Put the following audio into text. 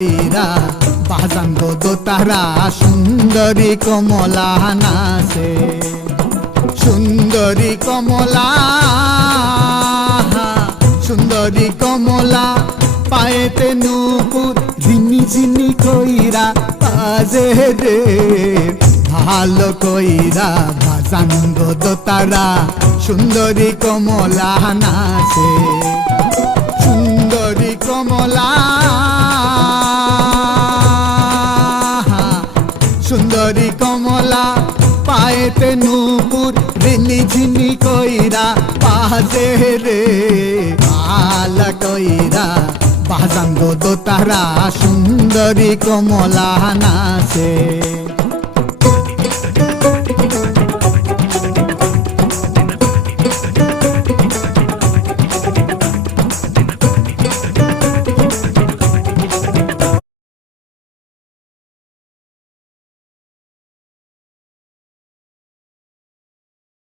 কইরা বাজাঙ্গ দোতারা সুন্দরী কমলা নাচে সুন্দরী কমলা সুন্দরী কমলা পায়েতে নূপুর ঝিনি ঝিনি কইরা বাজে রে ভালো কইরা বাজাঙ্গ দোতারা সুন্দরী কমলা নাচে সুন্দরী কমলা সুন্দরী কমলা পায়েতে নূপুর ঝিনি ঝিনি কইরা বাজে রে ভালো কইরা বাজাঙ্গ দোতারা সুন্দরী কমলা নাচে।